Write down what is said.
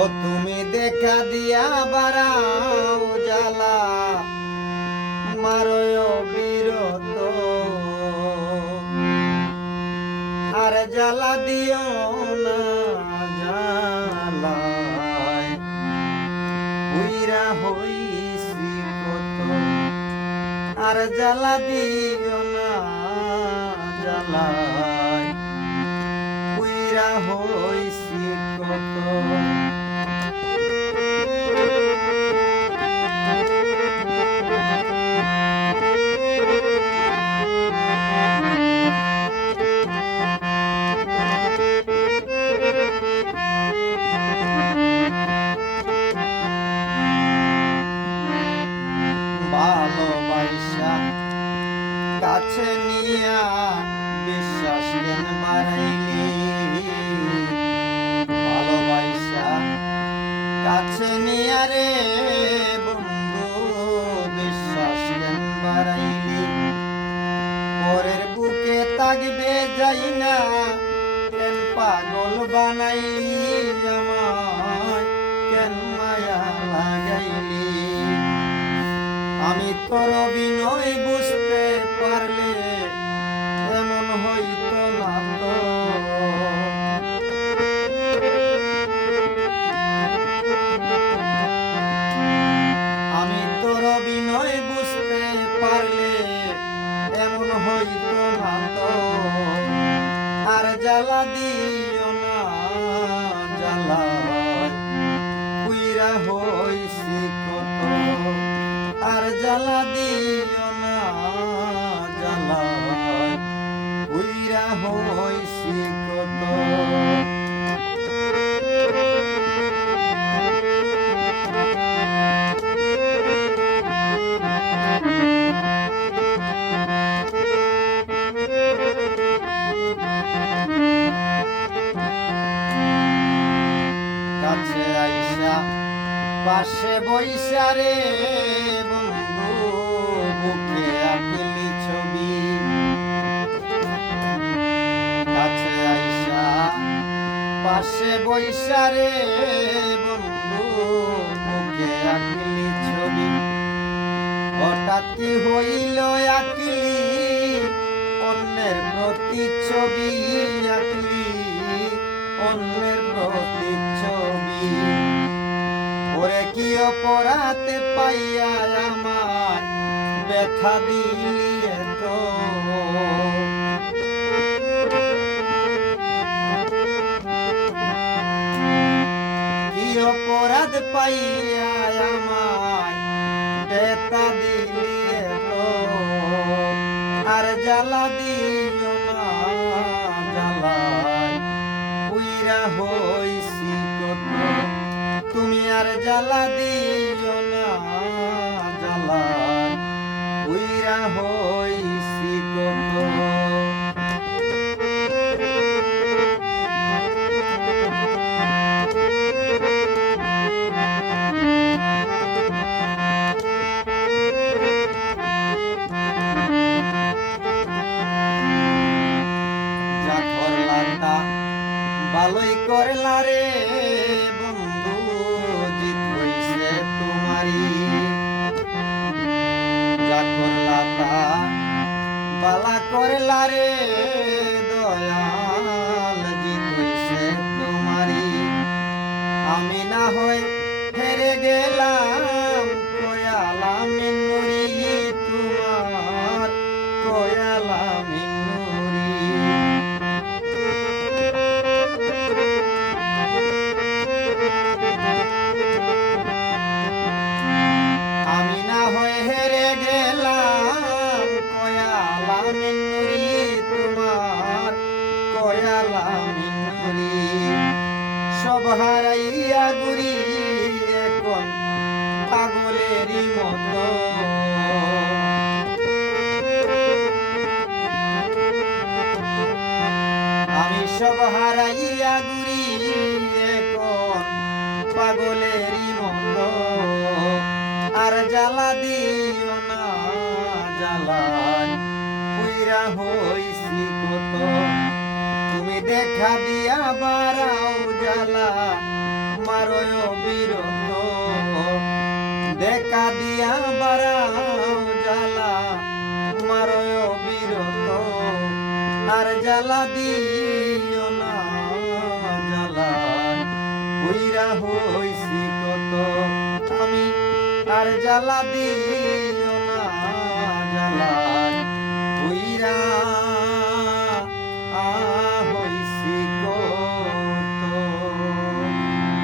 ও তুমি দেখা দিয়া বারাও জ্বালা, মারয় বিরত। আর জ্বালা দিও না জ্বালায়, উইরা হইছি কত। আর জ্বালা দিও না জ্বালায়, উইরা হইছি কত। কাছে নিয়া বিশ্বাস জ্ঞান যাই না, কেন পাগল বানাইলি আমায়, কেন আমি তোর অভিনয় বুঝতে জ্বালা দিও না জ্বালা উইরা হইছি কত। পাশে বইসা রে পাশে বইসা রে বন্ধু ছবি। হঠাৎ কি হইল আঁকলি, অন্যের প্রতিচ্ছবি আঁকলি, অন্যের প্রতিচ্ছবি ওরে কি অপরাধ পাইয়া আমার ব্যথা দিলিয়ে জ্বালা দিও না জ্বালাই উইরা হইছি কত। তুমি আর জ্বালা দিও না হেরে গেলাম কয়ালা মিনুরি তোমার কয়ালা মিনুরি আমি হয়ে হেরে গেলাম কয়ালা মিনুরি তোমার কয়ালা মিনুরি সব হারাইয়া গুরি এখন পাগলেরই মতো। আমি সব হারাইয়া গুরি এখন পাগলেরই মতো। আর জ্বালা দিও না জ্বালায় পুইরা হইছি কত। তুমি দেখা দিয়া বারাও জ্বালা। বিরহ দেখা দিয়া বাড়াও জ্বালা মারয় বিরত আর জ্বালা দিও না জালা উইরা হইছি কত। আমি আর জ্বালা দিও না জ্বালা, উইরা